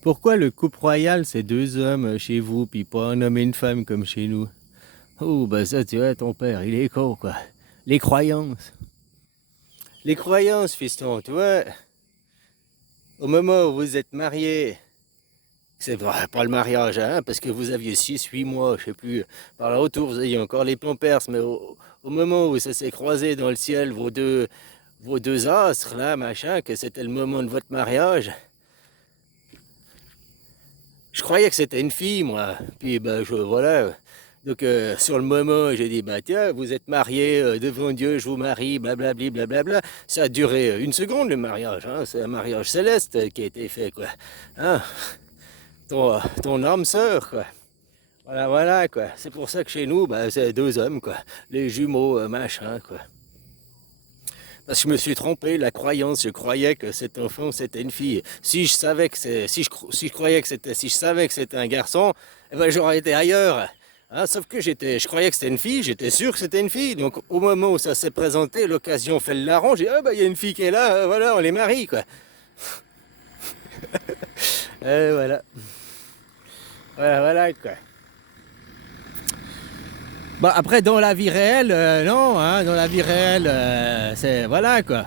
Pourquoi le couple royal, c'est deux hommes chez vous, puis pas un homme et une femme comme chez nous? Oh, bah ça, tu vois, ton père, il est con, quoi. Les croyances. Les croyances, fiston, tu vois, au moment où vous êtes mariés, c'est pas le mariage, hein, parce que vous aviez 6, 8 mois, je sais plus, par là autour, vous aviez encore les pampers, mais au moment où ça s'est croisé dans le ciel, vos deux astres, là, machin, que c'était le moment de votre mariage, je croyais que c'était une fille, moi. Puis, ben, voilà. Donc, sur le moment, j'ai dit, bah tiens, vous êtes mariés devant Dieu, je vous marie, blablabli, blablabla. Ça a duré 1 seconde, le mariage. Hein. C'est un mariage céleste qui a été fait, quoi. Hein. Ton âme sœur, quoi. Voilà, voilà, quoi. C'est pour ça que chez nous, bah, c'est deux hommes, quoi. Les jumeaux, machin, quoi. Parce que je me suis trompé, la croyance, je croyais que cet enfant c'était une fille. Si je savais que si je croyais que c'était, si je savais que c'était un garçon, eh ben j'aurais été ailleurs. Hein, sauf que je croyais que c'était une fille, j'étais sûr que c'était une fille. Donc au moment où ça s'est présenté, l'occasion fait le larron, j'ai dit ah bah il y a une fille qui est là, voilà, on les marie quoi. Voilà, voilà, voilà quoi. Bah après dans la vie réelle, non, hein, dans la vie réelle, c'est voilà quoi.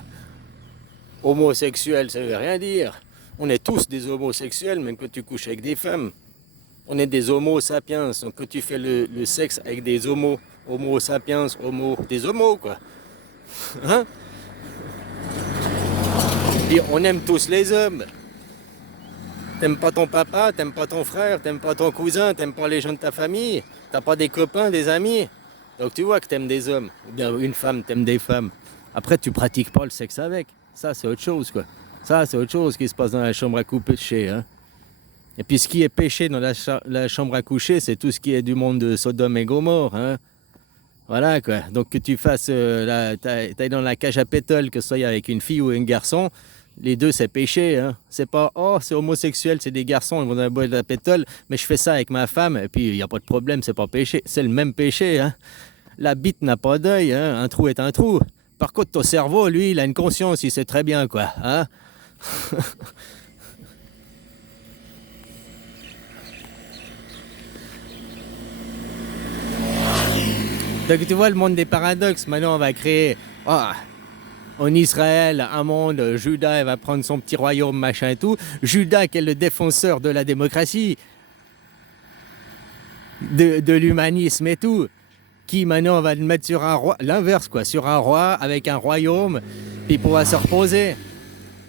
Homosexuel, ça veut rien dire. On est tous des homosexuels, même quand tu couches avec des femmes. On est des homo sapiens. Donc quand tu fais le sexe avec des homo sapiens, des homos, quoi. Hein? Et on aime tous les hommes. T'aimes pas ton papa, t'aimes pas ton frère, t'aimes pas ton cousin, t'aimes pas les gens de ta famille. T'as pas des copains, des amis. Donc tu vois que t'aimes des hommes. Ou bien une femme, t'aimes des femmes. Après, tu pratiques pas le sexe avec. Ça, c'est autre chose, quoi. Ça, c'est autre chose qui se passe dans la chambre à coucher, hein. Et puis ce qui est péché dans la chambre à coucher, c'est tout ce qui est du monde de Sodome et Gomorre. Hein. Voilà quoi. Donc que tu fasses, t'ailles dans la cage à pétole, que ce soit avec une fille ou un garçon, les deux c'est péché. Hein. C'est pas, oh c'est homosexuel, c'est des garçons, ils vont dans la boîte de la pétole, mais je fais ça avec ma femme, et puis il n'y a pas de problème, c'est pas péché. C'est le même péché. Hein. La bite n'a pas d'œil, hein. Un trou est un trou. Par contre, ton cerveau, lui, il a une conscience, il sait très bien quoi. Hein. Donc tu vois le monde des paradoxes. Maintenant on va créer en Israël un monde. Judas elle va prendre son petit royaume machin et tout. Judas qui est le défenseur de la démocratie, de l'humanisme et tout. Qui maintenant va le mettre sur un roi, l'inverse quoi, sur un roi avec un royaume, puis il pourra se reposer.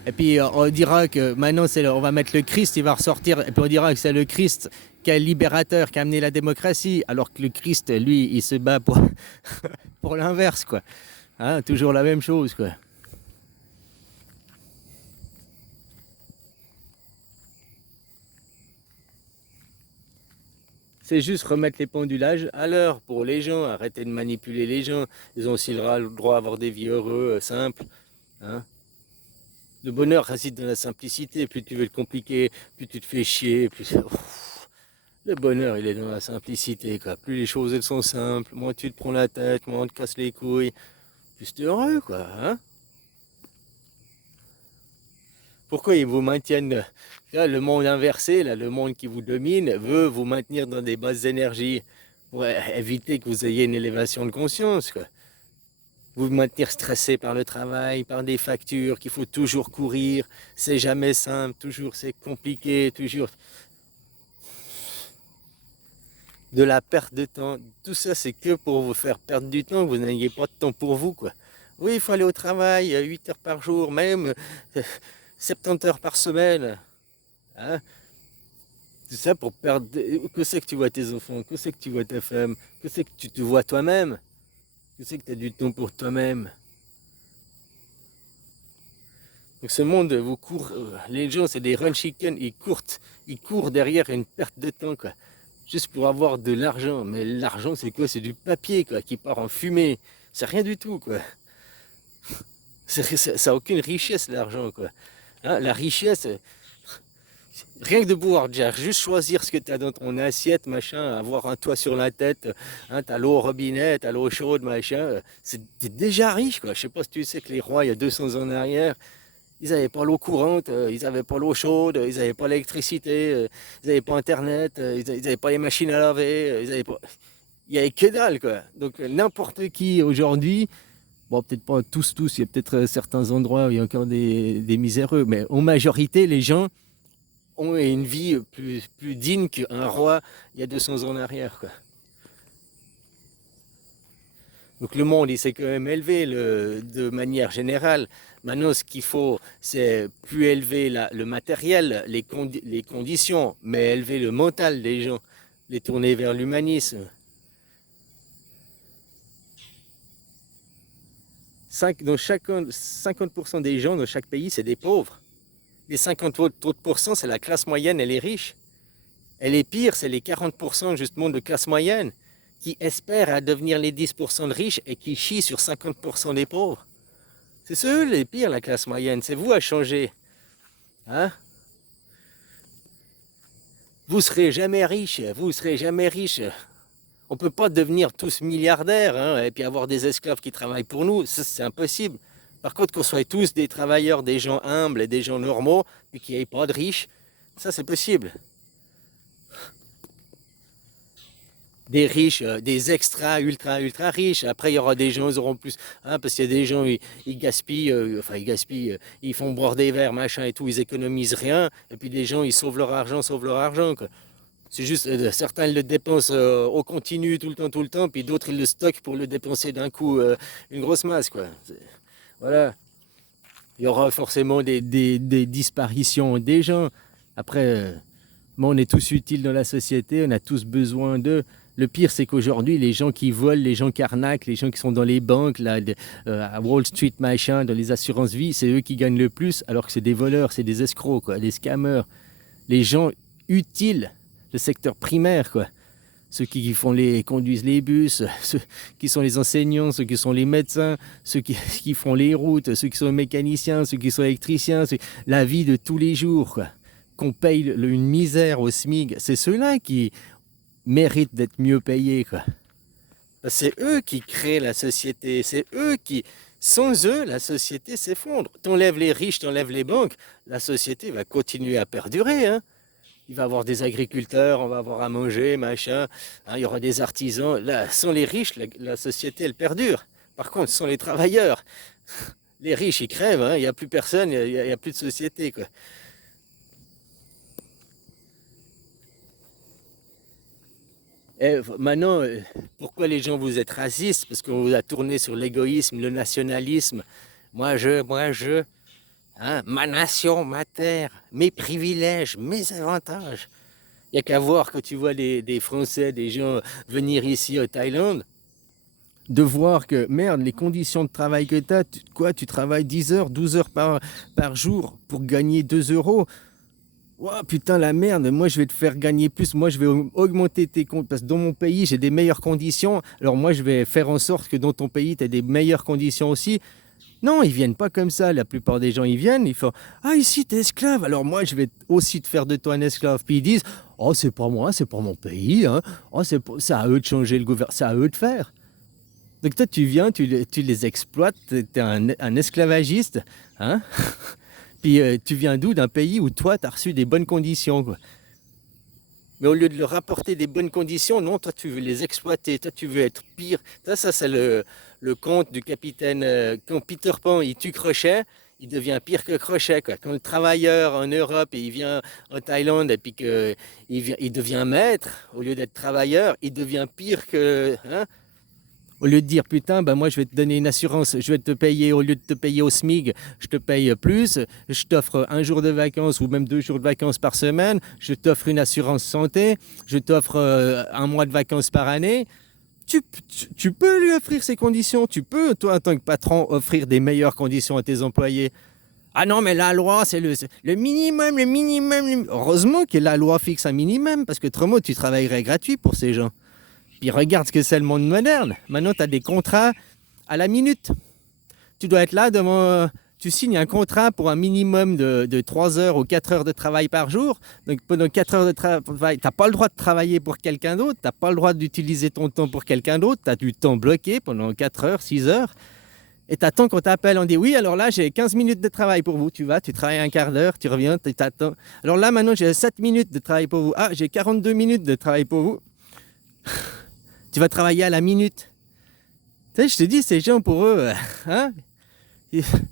Et puis on dira que maintenant on va mettre le Christ, il va ressortir, et puis on dira que c'est le Christ qui est le libérateur, qui a amené la démocratie, alors que le Christ, lui, il se bat pour l'inverse, quoi. Hein, toujours la même chose, quoi. C'est juste remettre les pendulages à l'heure pour les gens, arrêter de manipuler les gens. Ils ont aussi le droit d'avoir des vies heureux, simples. Hein. Le bonheur réside dans la simplicité. Plus tu veux le compliquer, plus tu te fais chier, plus... Le bonheur, il est dans la simplicité, quoi. Plus les choses, elles sont simples, moins tu te prends la tête, moins on te casse les couilles, plus t'es heureux, quoi. Hein. Pourquoi ils vous maintiennent là, le monde inversé, là, le monde qui vous domine, veut vous maintenir dans des basses énergies pour éviter que vous ayez une élévation de conscience, quoi. Vous maintenir stressé par le travail, par des factures, qu'il faut toujours courir, c'est jamais simple, toujours c'est compliqué, toujours de la perte de temps. Tout ça, c'est que pour vous faire perdre du temps, que vous n'ayez pas de temps pour vous, quoi. Oui, il faut aller au travail, 8 heures par jour, même 70 heures par semaine. Hein. Tout ça pour perdre. Que c'est que tu vois tes enfants? Que c'est que tu vois ta femme? Que c'est que tu te vois toi-même? Que c'est que tu as du temps pour toi-même? Donc ce monde vous court. Les gens, c'est des run chicken, ils courent derrière une perte de temps, quoi. Juste pour avoir de l'argent. Mais l'argent, c'est quoi? C'est du papier, quoi, qui part en fumée. C'est rien du tout, quoi. Ça n'a aucune richesse, l'argent, quoi. Hein, la richesse, rien que de pouvoir déjà juste choisir ce que tu as dans ton assiette, machin, avoir un toit sur la tête, hein, t'as l'eau au robinet, t'as l'eau chaude, machin, c'est déjà riche, quoi. Je sais pas si tu sais que les rois, il y a 200 ans en arrière, Ils n'avaient pas l'eau courante, ils n'avaient pas l'eau chaude, ils n'avaient pas l'électricité, ils n'avaient pas Internet, ils n'avaient pas les machines à laver, ils avaient pas... il n'y avait que dalle, quoi. Donc n'importe qui aujourd'hui, bon, peut-être pas tous, il y a peut-être certains endroits où il y a encore des miséreux, mais en majorité, les gens ont une vie plus digne qu'un roi il y a 200 ans en arrière, quoi. Donc le monde, il s'est quand même élevé de manière générale. Maintenant, ce qu'il faut, c'est plus élever le matériel, les conditions, mais élever le mental des gens, les tourner vers l'humanisme. Dans 50% des gens dans chaque pays, c'est des pauvres. Les 50 autres pourcents, c'est la classe moyenne et les riches. Et les pires, c'est les 40% justement de classe moyenne qui espèrent à devenir les 10% de riches et qui chient sur 50% des pauvres. C'est ceux les pires, la classe moyenne. C'est vous à changer. Hein? Vous serez jamais riche. Vous serez jamais riche. On ne peut pas devenir tous milliardaires, hein, et puis avoir des esclaves qui travaillent pour nous. Ça, c'est impossible. Par contre, qu'on soit tous des travailleurs, des gens humbles et des gens normaux, et qu'il n'y ait pas de riches, ça c'est possible. Des riches, des extra, ultra riches. Après, il y aura des gens, ils auront plus, hein, parce qu'il y a des gens, ils gaspillent, ils font boire des verres, machin et tout, ils économisent rien. Et puis des gens, ils sauvent leur argent, quoi. C'est juste, certains ils le dépensent au continu tout le temps, puis d'autres ils le stockent pour le dépenser d'un coup, une grosse masse, quoi. Voilà. Il y aura forcément des disparitions des gens. Après, on est tous utiles dans la société, on a tous besoin d'eux. Le pire, c'est qu'aujourd'hui, les gens qui volent, les gens qui arnaquent, les gens qui sont dans les banques, là, à Wall Street, machin, dans les assurances vie, c'est eux qui gagnent le plus, alors que c'est des voleurs, c'est des escrocs, quoi, des scammers. Les gens utiles, le secteur primaire, quoi. Ceux qui conduisent les bus, ceux qui sont les enseignants, ceux qui sont les médecins, ceux qui font les routes, ceux qui sont mécaniciens, ceux qui sont électriciens, la vie de tous les jours, quoi. Qu'on paye une misère au SMIC, c'est ceux-là qui méritent d'être mieux payés, quoi. C'est eux qui créent la société, c'est eux qui... Sans eux, la société s'effondre. T'enlèves les riches, t'enlèves les banques, la société va continuer à perdurer, hein. Il va y avoir des agriculteurs, on va avoir à manger, machin, hein, il y aura des artisans. Là, sans les riches, la société, elle perdure. Par contre, sans les travailleurs, les riches, ils crèvent, hein, il n'y a plus personne, il n'y a plus de société, quoi. Et maintenant, pourquoi les gens vous êtes racistes? Parce qu'on vous a tourné sur l'égoïsme, le nationalisme. Moi, je... Hein, ma nation, ma terre, mes privilèges, mes avantages. Il n'y a qu'à voir quand tu vois des Français, des gens venir ici au Thaïlande, de voir que, merde, les conditions de travail que tu as, tu travailles 10 heures, 12 heures par jour pour gagner 2 euros. Ouah, putain, la merde, moi je vais te faire gagner plus, moi je vais augmenter tes comptes, parce que dans mon pays j'ai des meilleures conditions, alors moi je vais faire en sorte que dans ton pays tu aies des meilleures conditions aussi. Non, ils viennent pas comme ça. La plupart des gens, ils viennent, ils font « Ah, ici, t'es esclave, alors moi, je vais aussi te faire de toi un esclave. » Puis ils disent « Oh, c'est pas moi, c'est pas mon pays. Hein. Oh, c'est à eux de changer le gouvernement, c'est à eux de faire. » Donc toi, tu viens, tu les exploites, t'es un esclavagiste. Hein. Puis tu viens d'où? D'un pays où toi, t'as reçu des bonnes conditions, quoi. Mais au lieu de leur apporter des bonnes conditions, non, toi tu veux les exploiter, toi tu veux être pire. Ça c'est le conte du capitaine. Quand Peter Pan il tue Crochet, il devient pire que Crochet, quoi. Quand le travailleur en Europe il vient en Thaïlande et puis il devient maître, au lieu d'être travailleur, il devient pire que... Hein. Au lieu de dire putain, ben moi je vais te donner une assurance, je vais te payer, au lieu de te payer au SMIC, je te paye plus, je t'offre un jour de vacances ou même 2 jours de vacances par semaine, je t'offre une assurance santé, je t'offre un mois de vacances par année. Tu peux lui offrir ces conditions, tu peux, toi en tant que patron, offrir des meilleures conditions à tes employés. Ah non, mais la loi, c'est le minimum. Heureusement que la loi fixe un minimum, parce que autrement, tu travaillerais gratuit pour ces gens. Puis regarde ce que c'est le monde moderne. Maintenant, tu as des contrats à la minute. Tu dois être là devant... Tu signes un contrat pour un minimum de 3 heures ou 4 heures de travail par jour. Donc pendant 4 heures de travail, tu n'as pas le droit de travailler pour quelqu'un d'autre. Tu n'as pas le droit d'utiliser ton temps pour quelqu'un d'autre. Tu as du temps bloqué pendant 4 heures, 6 heures. Et t'attends qu'on t'appelle, on dit oui, alors là j'ai 15 minutes de travail pour vous. Tu vas, tu travailles un quart d'heure, tu reviens, tu t'attends. Alors là maintenant j'ai 7 minutes de travail pour vous. Ah, j'ai 42 minutes de travail pour vous. Tu vas travailler à la minute. Tu sais, je te dis, ces gens pour eux, hein,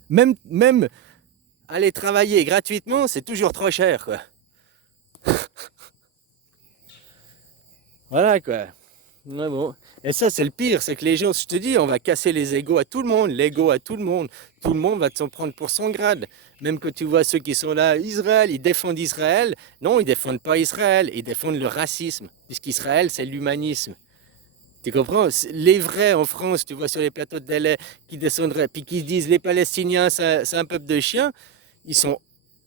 même aller travailler gratuitement, c'est toujours trop cher, quoi. Voilà, quoi. Ouais, bon. Et ça, c'est le pire, c'est que les gens, je te dis, on va casser les égos à tout le monde, l'ego à tout le monde. Tout le monde va s'en prendre pour son grade. Même que tu vois ceux qui sont là, Israël, ils défendent Israël. Non, ils défendent pas Israël, ils défendent le racisme. Puisqu'Israël, c'est l'humanisme. Tu comprends? Les vrais en France, tu vois sur les plateaux de télé, qui descendraient, puis qui disent les Palestiniens, c'est un peuple de chiens, ils sont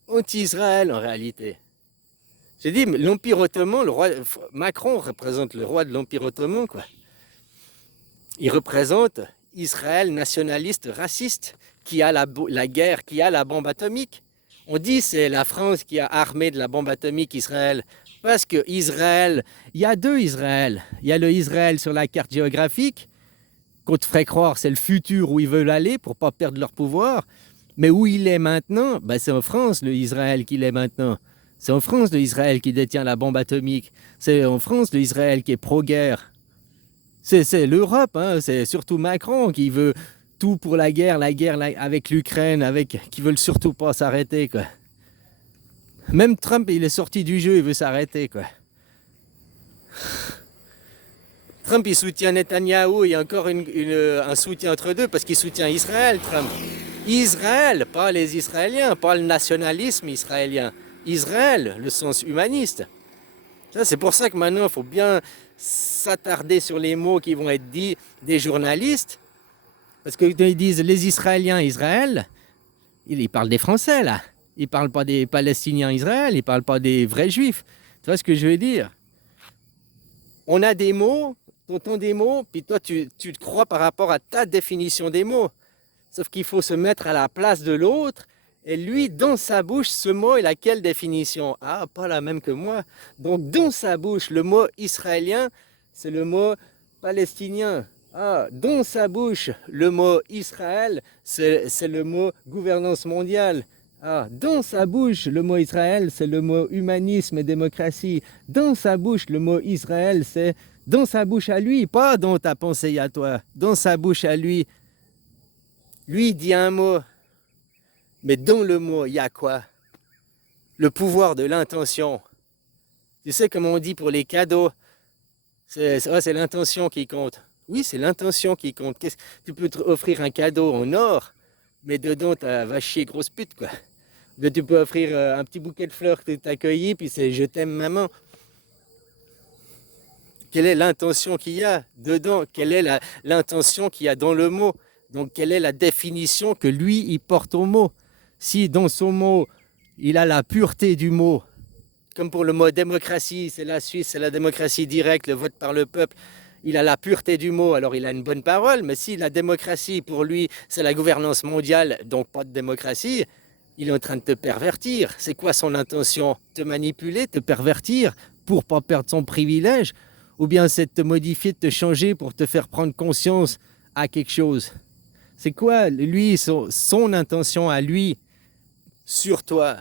anti-Israël en réalité. J'ai dit, l'Empire ottoman, le roi, Macron représente le roi de l'Empire ottoman, quoi. Il représente Israël nationaliste, raciste, qui a la guerre, qui a la bombe atomique. On dit c'est la France qui a armé de la bombe atomique Israël. Parce que Israël, il y a deux Israël. Il y a le Israël sur la carte géographique, qu'on te ferait croire c'est le futur où ils veulent aller pour ne pas perdre leur pouvoir. Mais où il est maintenant, ben c'est en France le Israël qu'il est maintenant. C'est en France le Israël qui détient la bombe atomique. C'est en France le Israël qui est pro-guerre. C'est l'Europe, hein, c'est surtout Macron qui veut tout pour la guerre avec l'Ukraine, qui veulent surtout pas s'arrêter, quoi. Même Trump, il est sorti du jeu, il veut s'arrêter, quoi. Trump, il soutient Netanyahou, il y a encore un soutien entre deux parce qu'il soutient Israël, Trump. Israël, pas les Israéliens, pas le nationalisme israélien. Israël, le sens humaniste. C'est pour ça que maintenant, il faut bien s'attarder sur les mots qui vont être dits des journalistes. Parce qu'ils disent les Israéliens, Israël, ils parlent des Français, là. Ils ne parlent pas des Palestiniens, Israël, ils ne parlent pas des vrais Juifs. Tu vois ce que je veux dire? On a des mots, t'entends des mots, puis toi, tu te crois par rapport à ta définition des mots. Sauf qu'il faut se mettre à la place de l'autre. Et lui, dans sa bouche, ce mot il a quelle définition? Ah, pas la même que moi. Donc, dans sa bouche, le mot israélien, c'est le mot palestinien. Ah, dans sa bouche, le mot Israël, c'est le mot gouvernance mondiale. Ah, dans sa bouche, le mot Israël, c'est le mot humanisme et démocratie. Dans sa bouche, le mot Israël, c'est dans sa bouche à lui, pas dans ta pensée à toi. Dans sa bouche à lui. Lui dit un mot. Mais dans le mot, il y a quoi? Le pouvoir de l'intention. Tu sais comme on dit pour les cadeaux, c'est l'intention qui compte. Oui, c'est l'intention qui compte. Tu peux te offrir un cadeau en or, mais dedans, va chier grosse pute, quoi. Tu peux offrir un petit bouquet de fleurs que tu as cueilli, puis c'est je t'aime maman. Quelle est l'intention qu'il y a dedans? Quelle est l'intention qu'il y a dans le mot? Donc, quelle est la définition que lui, il porte au mot? Si dans son mot, il a la pureté du mot, comme pour le mot démocratie, c'est la Suisse, c'est la démocratie directe, le vote par le peuple, il a la pureté du mot, alors il a une bonne parole, mais si la démocratie, pour lui, c'est la gouvernance mondiale, donc pas de démocratie, il est en train de te pervertir. C'est quoi son intention? Te manipuler, te pervertir, pour pas perdre son privilège? Ou bien c'est de te modifier, de te changer pour te faire prendre conscience à quelque chose? C'est quoi, lui, son intention à lui, sur toi?